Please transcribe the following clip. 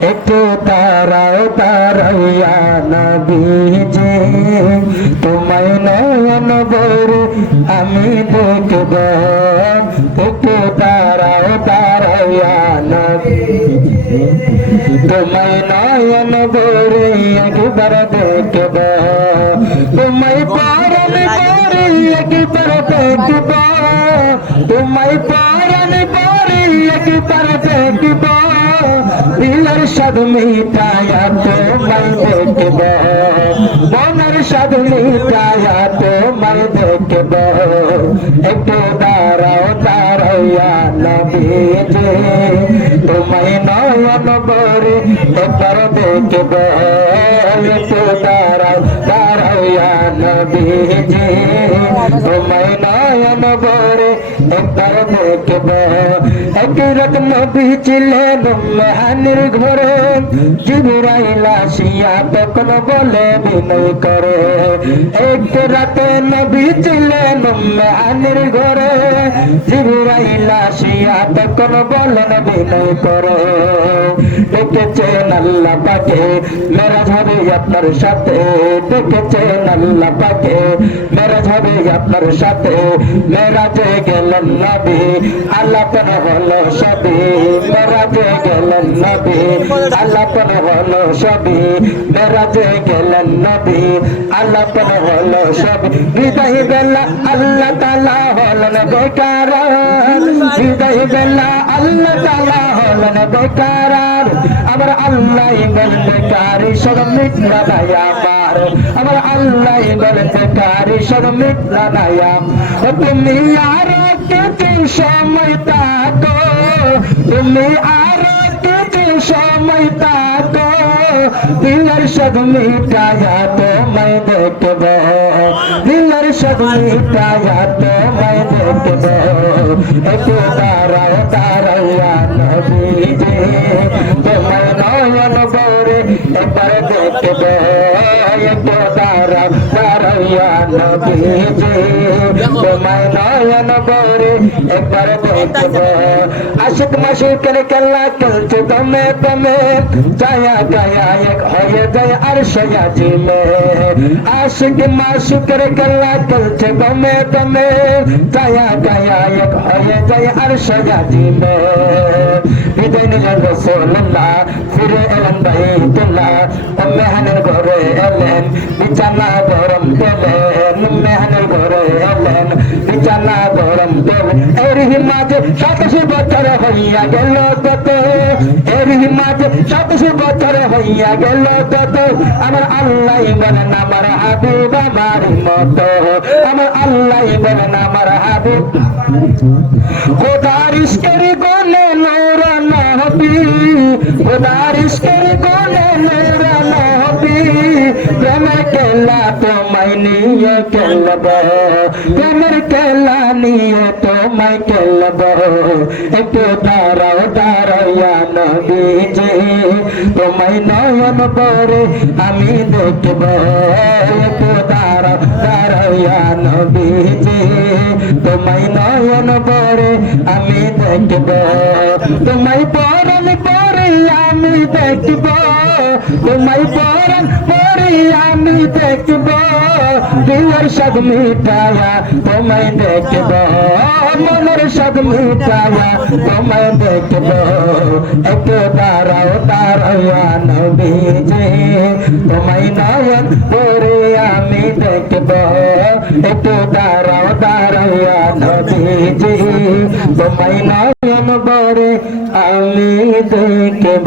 একটু তারাও তারাইয়া নবীজি তোমায় নয়ন ভরে আমি দেখব। একটু তারাও তারাইয়া নবীজি তোমায় নয়ন ভরে একবার দেখব। তোমায় পরাণ ভরে একবার দেখব। তোমায় পরাণ ভরে একবার দেখব। দিলের স্বাদ মিটায়া তোমায় দেখব। মনের স্বাদ মিটায়া তোমায় দেখব। একটু দাঁড়াও দাঁড়াইয়া নবীজি তোমায় নয়ন ভরে একবার দেখব। একটু দাঁড়াও দাঁড়াইয়া নবীজি তোমায় নয়ন ভরে একবার দেখব। এক রাত নবী ছিলেন মেহানির ঘরে, জিবরাইল আসিয়া তখন বলে বিনয় করে। এক রাতে নবী ছিলেন মেহানির ঘরে, জিবরাইল আসিয়া তখন বলেন বিনয় করে। ডেকেছেন আল্লাহ পাকে মেরাজ হবে আপনার সাথে। ডেকেছেন আল্লাহ পাকে মেরাজ হবে আপনার সাথে। মেরাজে গেলেন নবী আল্লাপন হলো সবই। মেরাজে গেলেন নবী আল্লাপন হলো সবই। মেরাজে গেলেন নবী আল্লাপন হলো সবই। বিদায় বেলা আল্লাহ তাআলা হলেন বেকার। বিদায় বেলা আল্লাহ তাআলা হলেন বেকার। আমার আল্লাহ বলেন বেকারি সব মিটলা নাই আমার। আমার আল্লাহ বলেন বেকারি সব মিটলা নাই আমার। তুমি আর কিছু সময় থাকো, তুমি আর কিছু সময় থাকো। দিলের স্বাদ মিটায়া তোমায় দেখব। দিলের স্বাদ মিটায়া তোমায় দেখব। একটু দাঁড়াও দাঁড়াইয়া নবীজি তোমায় নয়ন ভরে একবার দেখব। একটু দাঁড়াও দাঁড়াইয়া নবীজি তোমায় নয়ন ভরে একবার দেখব। আশিক মাশিকের খেলা খেলছে দমে দমে, গায়া গায়া এক হয়ে যায় আরশ আজিমে। আশিক মাশিকের খেলা খেলছে দমে দমে, গায়া গায়া এক হয়ে যায় আরশ আজিমে। বিদায় নিলেন রাসূলুল্লাহ ফিরে এলেন বাইতুল্লাহ। মেহানের ঘরে এলেন বিছানা গরম পেলেন। মেহানের ঘরে এলেন বিছানা গরম পেলেন। এরই মাঝে 27 বছর হইয়া গেল কত। এরই মাঝে 27 বছর হইয়া গেল কত। আমার আল্লাহ বলেন আমার হাবিব আমার মতো। আমার আল্লাহ বলেন আমার হাবিব। খোদার ইশকের গুণে নূর নবী, খোদার ইশকের গুণে নূর নবী। প্রেমের খেলা তোমায় নিয়ে খেলব। প্রেমের খেলা নিয়ে তোমায় খেলব। একটু দাঁড়াও দাঁড়াইয়া নবীজি তোমায় নয়ন ভরে আমি দেখব। একটু দাঁড়াও দাঁড়াইয়া নবীজি তোমায় নয়ন ভরে আমি দেখব। তোমায় পরাণ ভরে আমি দেখব। তোমায় পরাণ ভরে আমি দেখব। দিলের স্বাদ মিটায়া তোমায় দেখব। মনের স্বাদ মিটায়া তোমায় দেখব। একটু দাঁড়াও দাঁড়াইয়া নবীজি তোমায় নয়ন ভরে আমি দেখব। একটু দাঁড়াও দাঁড়াইয়া নবীজি তোমায় নয়ন ভরে আমি দেখব।